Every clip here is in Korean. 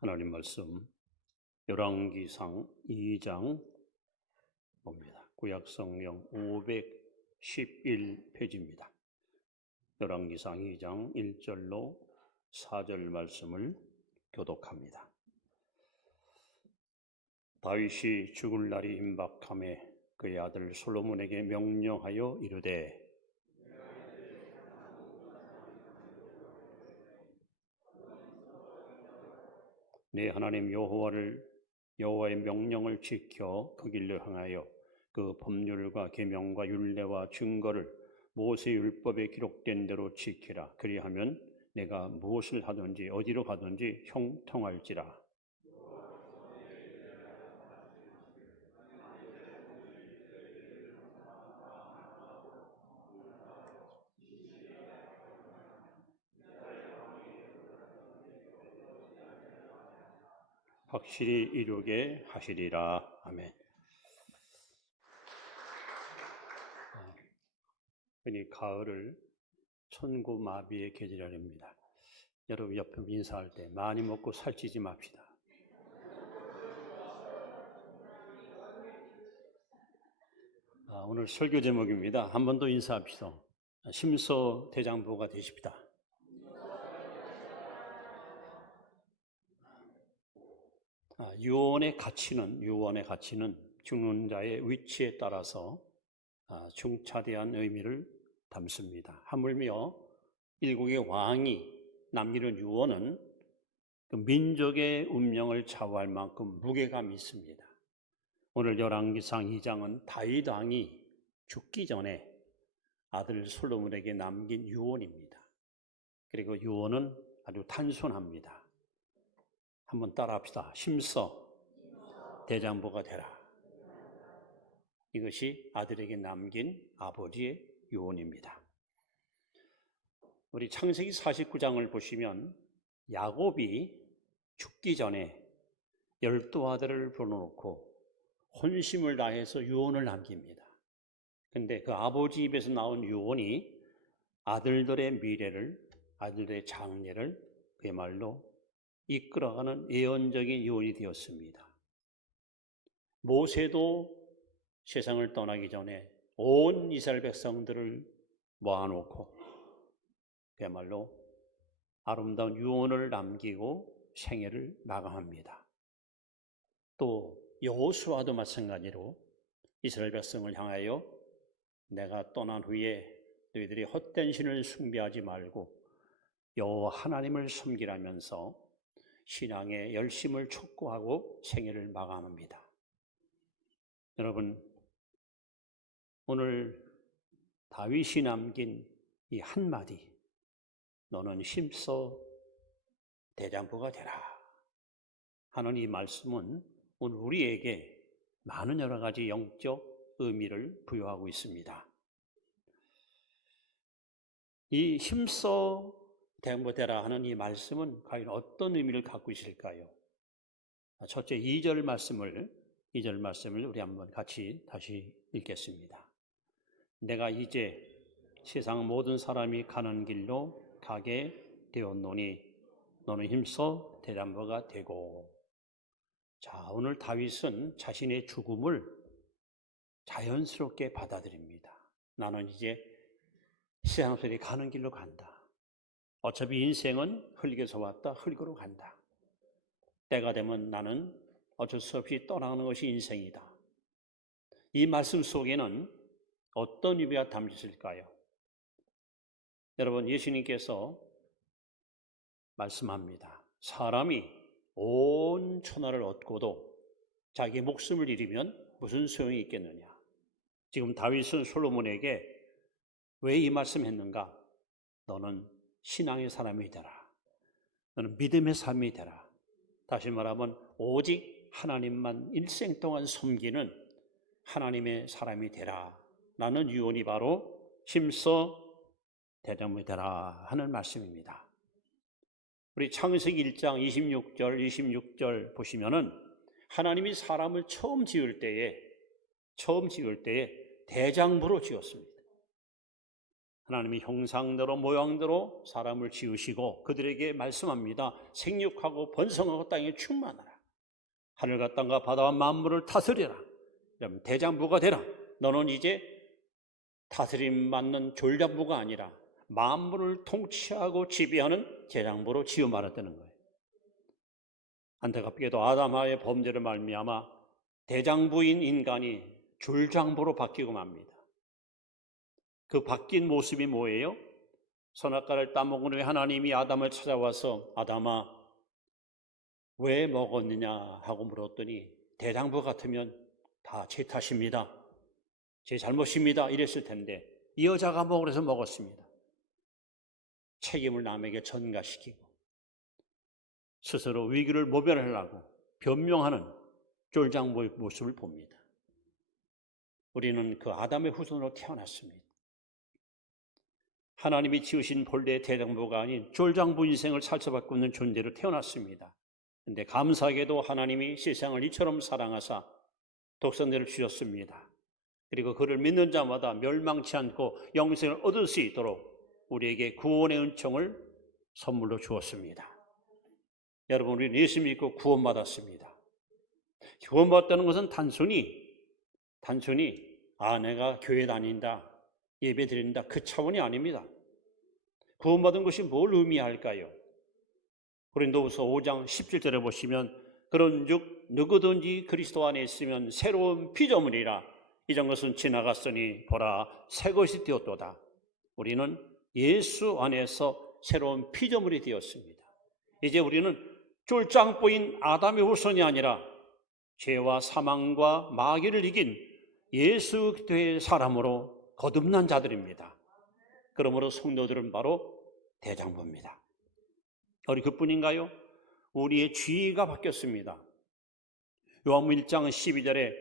하나님 말씀 열왕기상 2장 봅니다. 구약성경 511페이지입니다. 열왕기상 2장 1절로 4절 말씀을 교독합니다. 다윗이 죽을 날이 임박하매 그의 아들 솔로몬에게 명령하여 이르되 내 하나님 여호와의 명령을 지켜 그 길을 행하여 그 법률과 계명과 율례와 증거를 모세 율법에 기록된 대로 지키라. 그리하면 내가 무엇을 하든지 어디로 가든지 형통할지라. 확실히 이루게 하시리라. 아멘. 흔히 가을을 천고마비의 계절입니다. 여러분 옆에 인사할 때 많이 먹고 살찌지 맙시다. 오늘 설교 제목입니다. 한 번 더 인사합시다. 심서 대장부가 되십시다. 유언의 가치는 죽는 자의 위치에 따라서 중차대한 의미를 담습니다. 하물며 일국의 왕이 남기는 유언은 그 민족의 운명을 좌우할 만큼 무게감이 있습니다. 오늘 열왕기상 2장은 다윗 왕이 죽기 전에 아들 솔로몬에게 남긴 유언입니다. 그리고 유언은 아주 단순합니다. 한번 따라합시다. 심서 대장부가 되라. 이것이 아들에게 남긴 아버지의 유언입니다. 우리 창세기 49장을 보시면 야곱이 죽기 전에 12아들을 불러놓고 혼심을 다해서 유언을 남깁니다. 그런데 그 아버지 입에서 나온 유언이 아들들의 미래를, 아들들의 장래를 그야말로 이끌어가는 예언적인 유언이 되었습니다. 모세도 세상을 떠나기 전에 온 이스라엘 백성들을 모아놓고 그야말로 아름다운 유언을 남기고 생애를 마감합니다. 또 여호수아도 마찬가지로 이스라엘 백성을 향하여 내가 떠난 후에 너희들이 헛된 신을 숭배하지 말고 여호와 하나님을 섬기라면서 신앙의 열심을 촉구하고 생애를 마감합니다. 여러분, 오늘 다윗이 남긴 이 한마디, 너는 심서 대장부가 되라 하는 이 말씀은 오늘 우리에게 많은 여러 가지 영적 의미를 부여하고 있습니다. 이 심서 대장부 되라 하는 이 말씀은 과연 어떤 의미를 갖고 있을까요? 첫째 2절 말씀을 우리 한번 같이 다시 읽겠습니다. 내가 이제 세상 모든 사람이 가는 길로 가게 되었노니 너는 힘써 대장부가 되고. 자, 오늘 다윗은 자신의 죽음을 자연스럽게 받아들입니다. 나는 이제 세상 속에 가는 길로 간다. 어차피 인생은 흙에서 왔다 흙으로 간다. 때가 되면 나는 어쩔 수 없이 떠나는 것이 인생이다. 이 말씀 속에는 어떤 의미가 담겨 있을까요? 여러분, 예수님께서 말씀합니다. 사람이 온 천하를 얻고도 자기 목숨을 잃으면 무슨 소용이 있겠느냐. 지금 다윗은 솔로몬에게 왜 이 말씀했는가? 너는 신앙의 사람이 되라. 너는 믿음의 삶이 되라. 다시 말하면 오직 하나님만 일생 동안 섬기는 하나님의 사람이 되라. 라는 유언이 바로 심서 대장부 되라 하는 말씀입니다. 우리 창세기 1장 26절 보시면은 하나님이 사람을 처음 지을 때에 대장부로 지었습니다. 하나님이 형상대로 모양대로 사람을 지으시고 그들에게 말씀합니다. 생육하고 번성하고 땅에 충만하라. 하늘과 땅과 바다와 만물을 다스리라. 대장부가 되라. 너는 이제 다스림 받는 졸장부가 아니라 만물을 통치하고 지배하는 재장부로 지어 말았다는 거예요. 안타깝게도 아담하의 범죄를 말미암아 대장부인 인간이 졸장부로 바뀌고 맙니다. 그 바뀐 모습이 뭐예요? 선악과를 따먹은 후에 하나님이 아담을 찾아와서 아담아 왜 먹었느냐 하고 물었더니 대장부 같으면 다 제 탓입니다. 제 잘못입니다. 이랬을 텐데 이 여자가 먹으래서 먹었습니다. 책임을 남에게 전가시키고 스스로 위기를 모면하려고 변명하는 쫄장부의 모습을 봅니다. 우리는 그 아담의 후손으로 태어났습니다. 하나님이 지으신 본래의 대장부가 아닌 쫄장부 인생을 살처받고 있는 존재로 태어났습니다. 그런데 감사하게도 하나님이 세상을 이처럼 사랑하사 독생자를 주셨습니다. 그리고 그를 믿는 자마다 멸망치 않고 영생을 얻을 수 있도록 우리에게 구원의 은총을 선물로 주었습니다. 여러분, 우리는 예수 믿고 구원받았습니다. 구원받았다는 것은 단순히 내가 교회 다닌다, 예배 드린다 그 차원이 아닙니다. 구원받은 것이 뭘 의미할까요? 고린도후서 5장 17절에 보시면 그런즉 누구든지 그리스도 안에 있으면 새로운 피조물이라 이전 것은 지나갔으니 보라 새 것이 되었도다. 우리는 예수 안에서 새로운 피조물이 되었습니다. 이제 우리는 쫄짱보인 아담의 후손이 아니라 죄와 사망과 마귀를 이긴 예수 그리스도의 사람으로 거듭난 자들입니다. 그러므로 성도들은 바로 대장부입니다. 우리 그뿐인가요? 우리의 지위가 바뀌었습니다. 요한복음 1장 12절에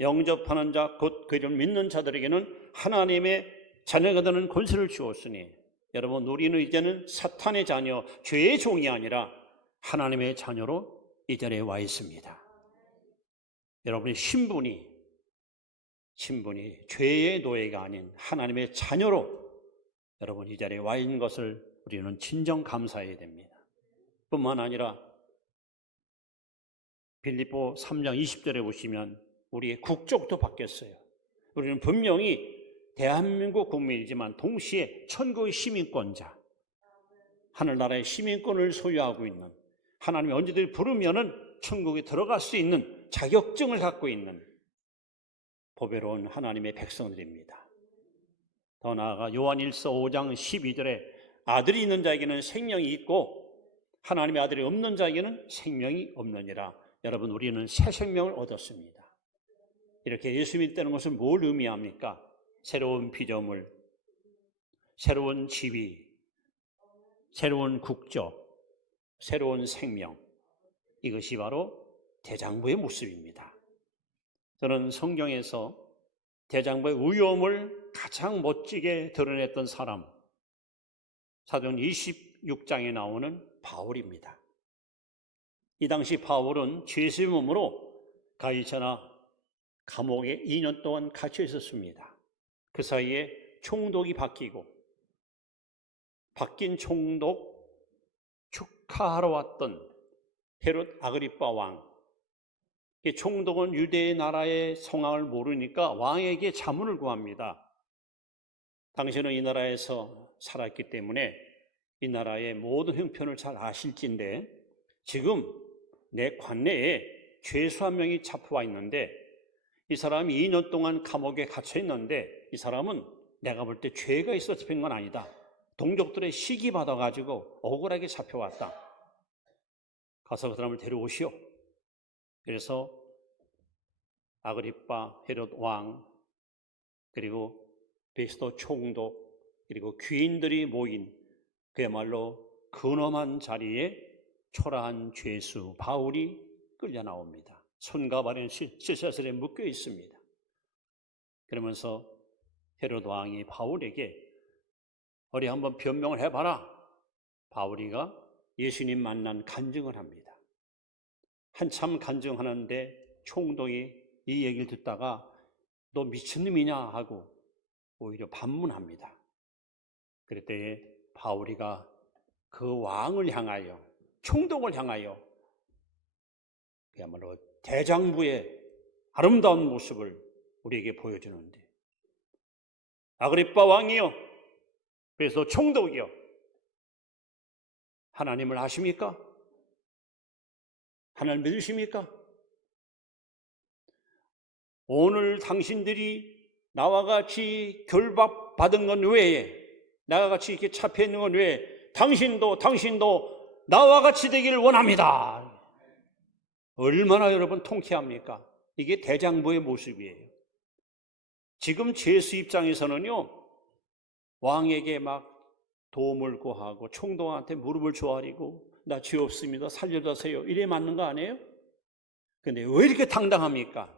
영접하는 자 곧 그를 믿는 자들에게는 하나님의 자녀가 되는 권세를 주었으니 여러분 우리는 이제는 사탄의 자녀, 죄의 종이 아니라 하나님의 자녀로 이 자리에 와 있습니다. 여러분의 신분이 죄의 노예가 아닌 하나님의 자녀로 여러분 이 자리에 와 있는 것을 우리는 진정 감사해야 됩니다. 뿐만 아니라 빌립보 3장 20절에 보시면 우리의 국적도 바뀌었어요. 우리는 분명히 대한민국 국민이지만 동시에 천국의 시민권자, 하늘나라의 시민권을 소유하고 있는 하나님이 언제든지 부르면은 천국에 들어갈 수 있는 자격증을 갖고 있는 보배로운 하나님의 백성들입니다. 더 나아가 요한일서 5장 12절에 아들이 있는 자에게는 생명이 있고 하나님의 아들이 없는 자에게는 생명이 없느니라. 여러분 우리는 새 생명을 얻었습니다. 이렇게 예수 믿다는 것은 뭘 의미합니까? 새로운 피조물, 새로운 지위, 새로운 국적, 새로운 생명, 이것이 바로 대장부의 모습입니다. 저는 성경에서 대장부의 위엄을 가장 멋지게 드러냈던 사람, 사도행 26장에 나오는 바울입니다. 이 당시 바울은 죄수의 몸으로 가이사랴 감옥에 2년 동안 갇혀 있었습니다. 그 사이에 총독이 바뀌고 바뀐 총독 축하하러 왔던 헤롯 아그리빠 왕, 이 총독은 유대 나라의 성황을 모르니까 왕에게 자문을 구합니다. 당신은 이 나라에서 살았기 때문에 이 나라의 모든 형편을 잘 아실진데 지금 내 관내에 죄수 한 명이 잡혀와 있는데 이 사람이 2년 동안 감옥에 갇혀 있는데 이 사람은 내가 볼 때 죄가 있어서 잡힌 건 아니다. 동족들의 시기 받아가지고 억울하게 잡혀왔다. 가서 그 사람을 데려오시오. 그래서 아그리빠 헤롯 왕 그리고 베스도 총독 그리고 귀인들이 모인 그야말로 근엄한 자리에 초라한 죄수 바울이 끌려 나옵니다. 손과 발은 쇠사슬에 묶여 있습니다. 그러면서 헤롯 왕이 바울에게 어디 한번 변명을 해봐라. 바울이가 예수님 만난 간증을 합니다. 한참 간증하는데 총독이 이 얘기를 듣다가 너 미친놈이냐 하고 오히려 반문합니다. 그때 바울이가 그 왕을 향하여, 총독을 향하여 그야말로 대장부의 아름다운 모습을 우리에게 보여주는데, 아그리빠 왕이여, 그래서 총독이여, 하나님을 아십니까? 하나님 믿으십니까? 오늘 당신들이 나와 같이 결박받은 건 외에, 나와 같이 이렇게 잡혀 있는 건 외에 당신도 나와 같이 되기를 원합니다. 얼마나 여러분 통쾌합니까? 이게 대장부의 모습이에요. 지금 제수 입장에서는요, 왕에게 막 도움을 구하고 총독한테 무릎을 조아리고 나 죄 없습니다, 살려주세요, 이래 맞는 거 아니에요? 근데 왜 이렇게 당당합니까?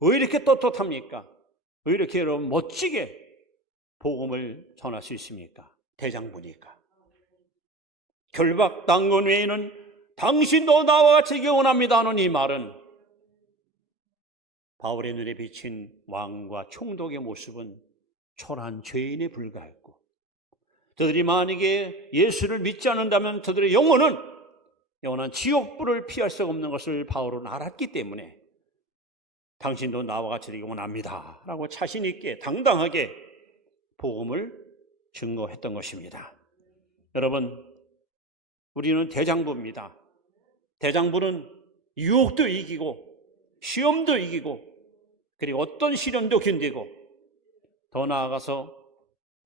왜 이렇게 떳떳합니까? 왜 이렇게 여러분 멋지게 복음을 전할 수 있습니까? 대장부니까. 결박당한 것 외에는 당신도 나와 같이 되기 원합니다 하는 이 말은 바울의 눈에 비친 왕과 총독의 모습은 초라한 죄인에 불과했고, 저들이 만약에 예수를 믿지 않는다면 저들의 영원한 지옥불을 피할 수 없는 것을 바울은 알았기 때문에 당신도 나와 같이 되기 원합니다 라고 자신 있게 당당하게 복음을 증거했던 것입니다. 여러분, 우리는 대장부입니다. 대장부는 유혹도 이기고 시험도 이기고 그리고 어떤 시련도 견디고 더 나아가서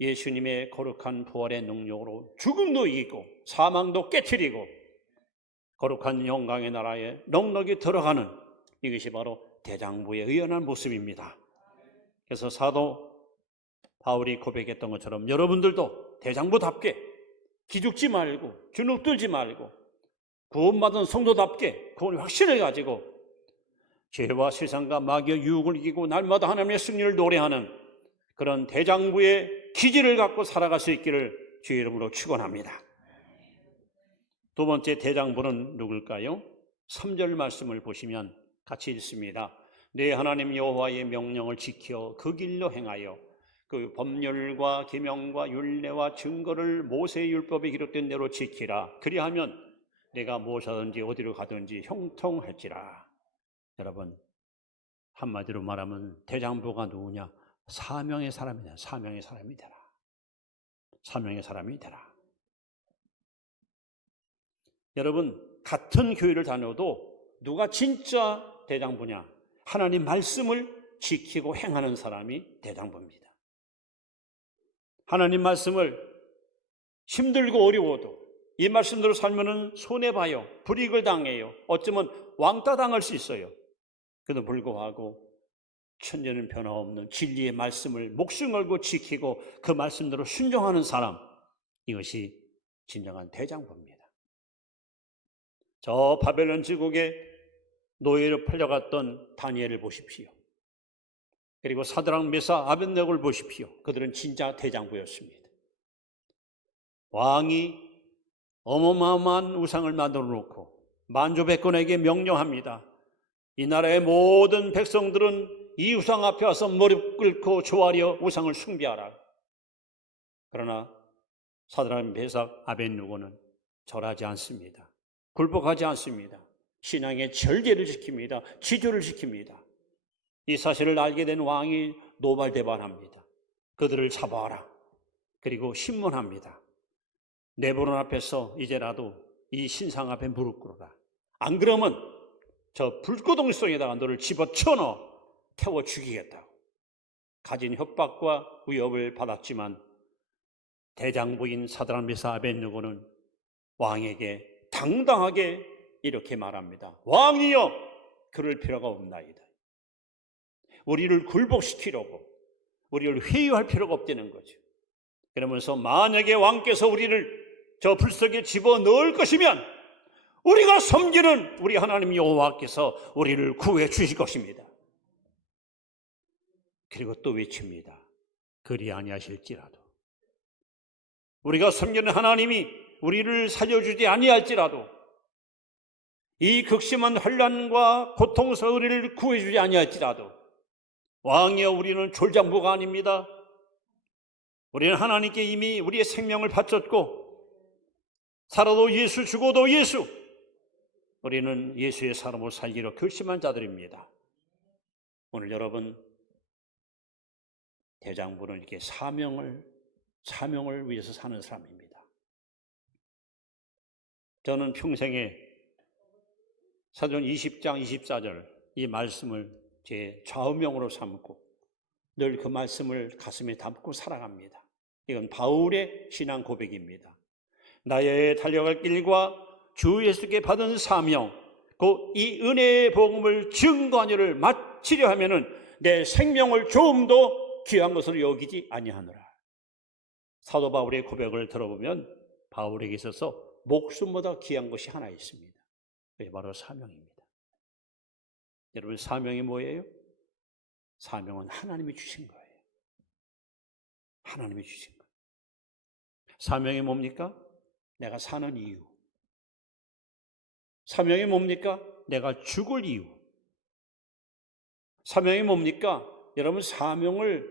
예수님의 거룩한 부활의 능력으로 죽음도 이기고 사망도 깨트리고 거룩한 영광의 나라에 넉넉히 들어가는, 이것이 바로 대장부의 의연한 모습입니다. 그래서 사도 바울이 고백했던 것처럼 여러분들도 대장부답게 기죽지 말고 주눅들지 말고 구원받은 성도답게 구원의 확신을 가지고 죄와 세상과 마귀의 유혹을 이기고 날마다 하나님의 승리를 노래하는 그런 대장부의 기질을 갖고 살아갈 수 있기를 주의 이름으로 축원합니다. 두 번째 대장부는 누굴까요? 3절 말씀을 보시면 같이 읽습니다. 내 하나님 여호와의 명령을 지켜 그 길로 행하여 그 법률과 계명과 율례와 증거를 모세의 율법에 기록된 대로 지키라. 그리하면 내가 무엇하든지 어디로 가든지 형통할지라. 여러분, 한마디로 말하면 대장부가 누구냐? 사명의 사람이다. 사명의 사람이 되라. 사명의 사람이 되라. 여러분, 같은 교회를 다녀도 누가 진짜 대장부냐? 하나님 말씀을 지키고 행하는 사람이 대장부입니다. 하나님 말씀을 힘들고 어려워도 이 말씀대로 살면은 손해봐요. 불이익을 당해요. 어쩌면 왕따 당할 수 있어요. 그래도 불구하고 천년은 변화없는 진리의 말씀을 목숨 걸고 지키고 그 말씀대로 순종하는 사람, 이것이 진정한 대장부입니다. 저 바벨론 제국의 노예로 팔려갔던 다니엘을 보십시오. 그리고 사드락 메사 아벳네고를 보십시오. 그들은 진짜 대장부였습니다. 왕이 어마어마한 우상을 만들어 놓고 만주백군에게 명령합니다. 이 나라의 모든 백성들은 이 우상 앞에 와서 무릎 꿇고 조아려 우상을 숭배하라. 그러나 사드락 메삭 아벳네고는 절하지 않습니다. 굴복하지 않습니다. 신앙의 절제를 지킵니다. 지조를 지킵니다. 이 사실을 알게 된 왕이 노발대발합니다. 그들을 잡아와라. 그리고 신문합니다. 네브론 앞에서 이제라도 이 신상 앞에 무릎 꿇어라. 안 그러면 저 불구덩이속에다가 너를 집어쳐넣어 태워 죽이겠다고. 가진 협박과 위협을 받았지만 대장부인 사드락 메삭 아벳네고는 왕에게 당당하게 이렇게 말합니다. 왕이여, 그럴 필요가 없나이다. 우리를 굴복시키려고, 우리를 회유할 필요가 없다는 거죠. 그러면서 만약에 왕께서 우리를 저 불 속에 집어넣을 것이면 우리가 섬기는 우리 하나님 여호와께서 우리를 구해 주실 것입니다. 그리고 또 외칩니다. 그리 아니하실지라도, 우리가 섬기는 하나님이 우리를 살려주지 아니할지라도, 이 극심한 환난과 고통에서 우리를 구해주지 아니할지라도, 왕이여, 우리는 졸장부가 아닙니다. 우리는 하나님께 이미 우리의 생명을 바쳤고, 살아도 예수, 죽어도 예수, 우리는 예수의 사람으로 살기로 결심한 자들입니다. 오늘 여러분, 대장부는 이렇게 사명을 위해서 사는 사람입니다. 저는 평생에 사도행 20장 24절 이 말씀을 제 좌우명으로 삼고 늘 그 말씀을 가슴에 담고 살아갑니다. 이건 바울의 신앙 고백입니다. 나의 달려갈 길과 주 예수께 받은 사명, 곧 이 은혜의 복음을 증거한 일을 마치려 하면은 내 생명을 조금도 귀한 것으로 여기지 아니하노라. 사도 바울의 고백을 들어보면 바울에게 있어서 목숨보다 귀한 것이 하나 있습니다. 그게 바로 사명입니다. 여러분, 사명이 뭐예요? 사명은 하나님이 주신 거예요. 하나님이 주신 거예요. 사명이 뭡니까? 내가 사는 이유. 사명이 뭡니까? 내가 죽을 이유. 사명이 뭡니까? 여러분, 사명을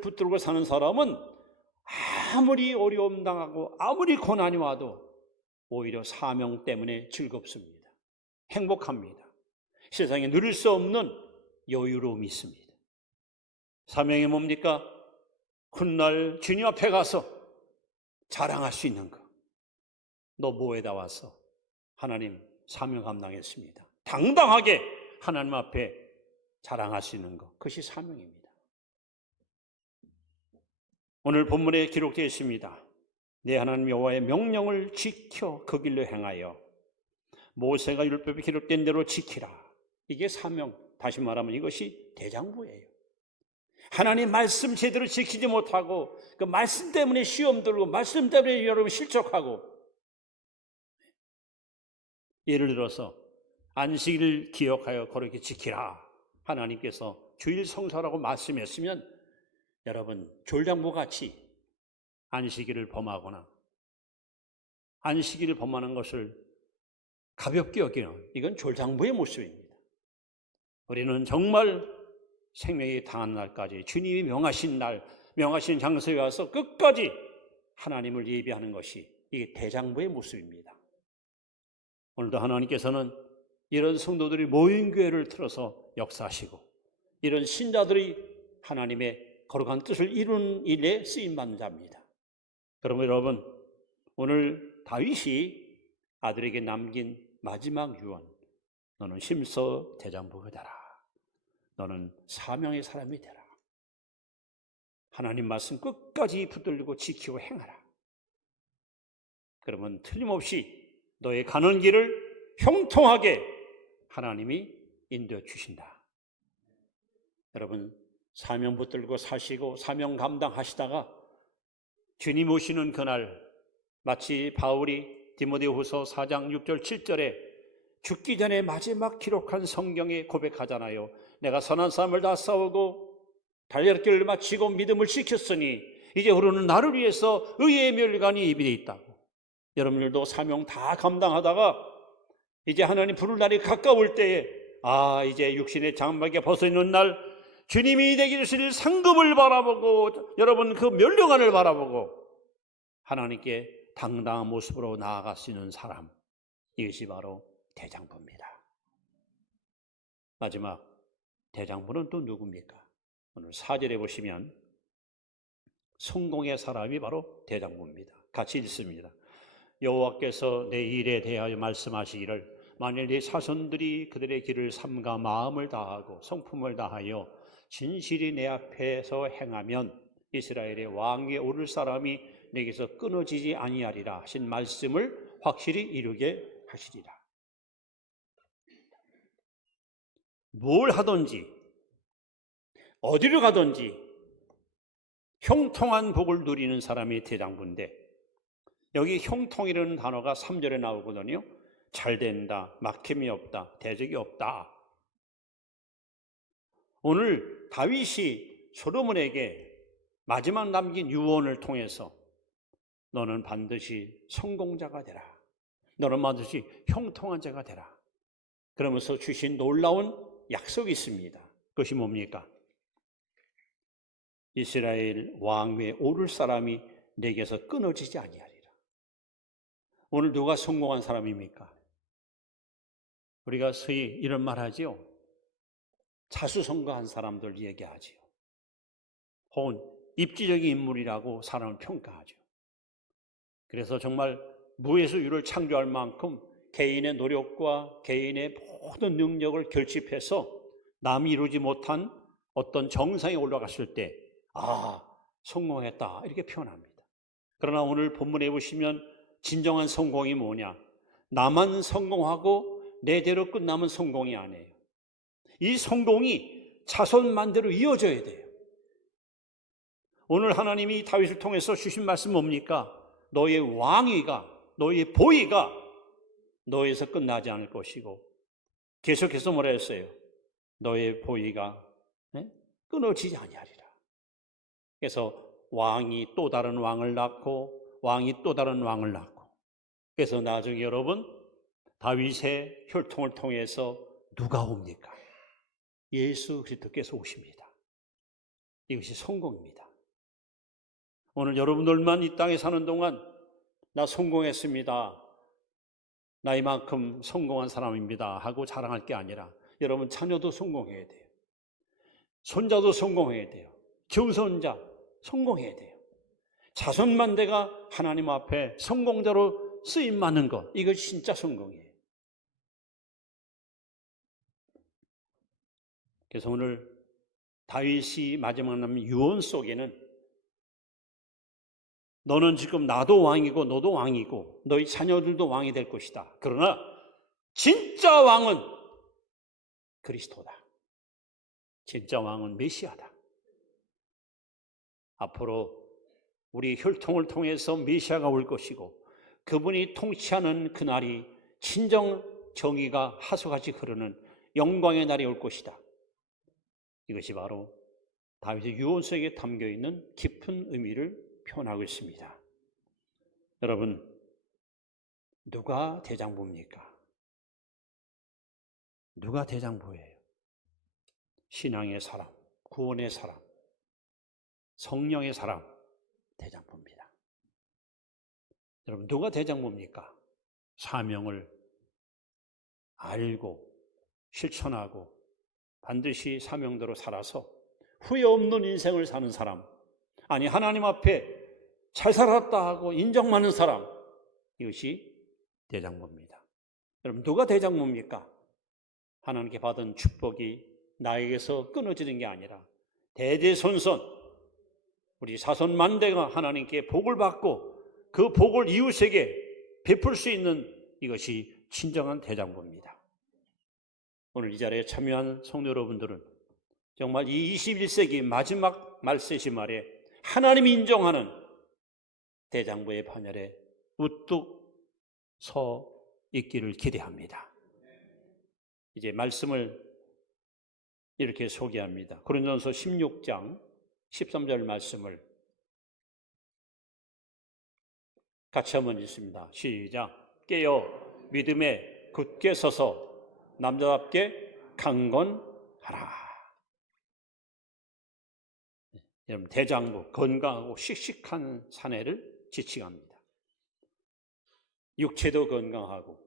붙들고 사는 사람은 아무리 어려움 당하고 아무리 고난이 와도 오히려 사명 때문에 즐겁습니다. 행복합니다. 세상에 누릴 수 없는 여유로움이 있습니다. 사명이 뭡니까? 훗날 주님 앞에 가서 자랑할 수 있는 거. 너 뭐에다 왔어? 하나님, 사명 감당했습니다. 당당하게 하나님 앞에 자랑할 수 있는 것, 그것이 사명입니다. 오늘 본문에 기록되어 있습니다. 내 하나님 여호와의 명령을 지켜 그 길로 행하여 모세가 율법에 기록된 대로 지키라. 이게 사명. 다시 말하면 이것이 대장부예요. 하나님 말씀 제대로 지키지 못하고 그 말씀 때문에 시험 들고 말씀 때문에 여러분 실족하고, 예를 들어서 안식일을 기억하여 거룩히 지키라. 하나님께서 주일 성사라고 말씀했으면 여러분 졸장부 같이 안식일을 범하거나 안식일을 범하는 것을 가볍게 여기는, 이건 졸장부의 모습입니다. 우리는 정말 생명이 당한 날까지 주님이 명하신 날, 명하신 장소에 와서 끝까지 하나님을 예배하는 것이 이게 대장부의 모습입니다. 오늘도 하나님께서는 이런 성도들이 모인 교회를 틀어서 역사하시고 이런 신자들이 하나님의 거룩한 뜻을 이루는 일에 쓰임받는 자입니다. 그러면 여러분, 오늘 다윗이 아들에게 남긴 마지막 유언, 너는 힘써 대장부가 되라. 너는 사명의 사람이 되라. 하나님 말씀 끝까지 붙들고 지키고 행하라. 그러면 틀림없이 너의 가는 길을 형통하게 하나님이 인도해 주신다. 여러분, 사명 붙들고 사시고 사명 감당하시다가 주님 오시는 그날, 마치 바울이 디모데후서 4장 6절 7절에 죽기 전에 마지막 기록한 성경에 고백하잖아요. 내가 선한 싸움을 다 싸우고 달려갈 길을 마치고 믿음을 지켰으니 이제 흐르는 나를 위해서 의의 멸관이 예비되어 있다고. 여러분들도 사명 다 감당하다가 이제 하나님 부를 날이 가까울 때에 이제 육신의 장막에 벗어있는 날 주님이 내게 주실 상급을 바라보고 여러분 그 멸류관을 바라보고 하나님께 당당한 모습으로 나아갈 수 있는 사람, 이것이 바로 대장부입니다. 마지막 대장부는 또 누굽니까? 오늘 4절에 보시면 성공의 사람이 바로 대장부입니다. 같이 읽습니다. 여호와께서 내 일에 대하여 말씀하시기를 만일 네 자손들이 그들의 길을 삼가 마음을 다하고 성품을 다하여 진실이 내 앞에서 행하면 이스라엘의 왕위에 오를 사람이 내게서 끊어지지 아니하리라 하신 말씀을 확실히 이루게 하시리라. 뭘 하든지 어디를 가든지 형통한 복을 누리는 사람이 대장부인데, 여기 형통이라는 단어가 3절에 나오거든요. 잘 된다, 막힘이 없다, 대적이 없다. 오늘 다윗이 솔로몬에게 마지막 남긴 유언을 통해서 너는 반드시 성공자가 되라. 너는 반드시 형통한 자가 되라. 그러면서 주신 놀라운 약속이 있습니다. 그것이 뭡니까? 이스라엘 왕 위에 오를 사람이 내게서 끊어지지 아니하리라. 오늘 누가 성공한 사람입니까? 우리가 소위 이런 말 하지요. 자수성가한 사람들 얘기하지요. 혹은 입지적인 인물이라고 사람을 평가하죠. 그래서 정말 무에서 유를 창조할 만큼 개인의 노력과 개인의 모든 능력을 결집해서 남이 이루지 못한 어떤 정상에 올라갔을 때 성공했다 이렇게 표현합니다. 그러나 오늘 본문에 보시면 진정한 성공이 뭐냐? 나만 성공하고 내대로 끝나면 성공이 아니에요. 이 성공이 자손만대로 이어져야 돼요. 오늘 하나님이 다윗을 통해서 주신 말씀 뭡니까? 너의 왕위가, 너의 보위가 너에서 끝나지 않을 것이고, 계속해서 뭐라 했어요? 너의 보위가 끊어지지 아니하리라. 그래서 왕이 또 다른 왕을 낳고 왕이 또 다른 왕을 낳고, 그래서 나중에 여러분 다윗의 혈통을 통해서 누가 옵니까? 예수 그리스도께서 오십니다. 이것이 성공입니다. 오늘 여러분들만 이 땅에 사는 동안 나 성공했습니다, 나 이만큼 성공한 사람입니다 하고 자랑할 게 아니라 여러분 자녀도 성공해야 돼요. 손자도 성공해야 돼요. 증손자 성공해야 돼요. 자손만대가 하나님 앞에 성공자로 쓰임받는 것, 이것이 진짜 성공이에요. 그래서 오늘 다윗이 마지막 남은 유언 속에는 너는 지금 나도 왕이고 너도 왕이고 너희 자녀들도 왕이 될 것이다. 그러나 진짜 왕은 그리스도다. 진짜 왕은 메시아다. 앞으로 우리 혈통을 통해서 메시아가 올 것이고 그분이 통치하는 그날이 진정 정의가 하수같이 흐르는 영광의 날이 올 것이다. 이것이 바로 다윗의 유언 속에 담겨있는 깊은 의미를 표현하고 있습니다. 여러분, 누가 대장부입니까? 누가 대장부예요? 신앙의 사람, 구원의 사람, 성령의 사람, 대장부입니다. 여러분, 누가 대장부입니까? 사명을 알고 실천하고 반드시 사명대로 살아서 후회 없는 인생을 사는 사람, 아니 하나님 앞에 잘 살았다 하고 인정받는 사람, 이것이 대장부입니다. 여러분, 누가 대장부입니까? 하나님께 받은 축복이 나에게서 끊어지는 게 아니라 대대손손 우리 자손만대가 하나님께 복을 받고 그 복을 이웃에게 베풀 수 있는 이것이 진정한 대장부입니다. 오늘 이 자리에 참여한 성도 여러분들은 정말 이 21세기 마지막 말세시 말에 하나님이 인정하는 대장부의 반열에 우뚝 서 있기를 기대합니다. 이제 말씀을 이렇게 소개합니다. 고린도전서 16장 13절 말씀을 같이 한번 읽습니다. 시작. 깨어 믿음에 굳게 서서 남자답게 강건하라. 여러분, 대장부, 건강하고 씩씩한 사내를 지칭합니다. 육체도 건강하고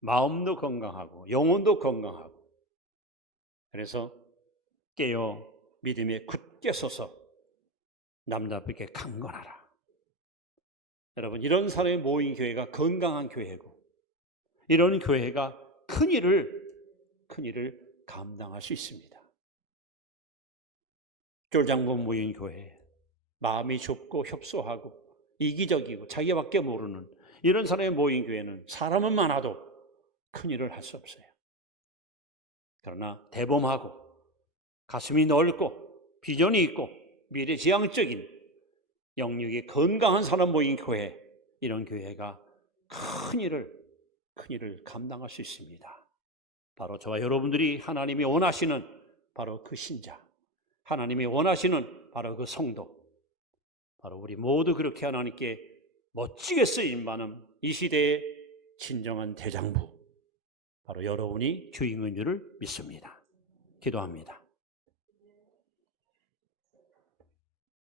마음도 건강하고 영혼도 건강하고, 그래서 깨어 믿음에 굳게 서서 남자답게 강건하라. 여러분, 이런 사람이 모인 교회가 건강한 교회고 이런 교회가 큰 일을 감당할 수 있습니다. 쫄장부 모인 교회, 마음이 좁고 협소하고 이기적이고 자기밖에 모르는 이런 사람이 모인 교회는 사람은 많아도 큰 일을 할 수 없어요. 그러나 대범하고 가슴이 넓고 비전이 있고 미래지향적인 영역이 건강한 사람 모인 교회, 이런 교회가 큰 일을 감당할 수 있습니다. 바로 저와 여러분들이 하나님이 원하시는 바로 그 신자, 하나님이 원하시는 바로 그 성도, 바로 우리 모두 그렇게 하나님께 멋지게 쓰임받는 이 시대의 진정한 대장부, 바로 여러분이 주인공인 줄을 믿습니다. 기도합니다.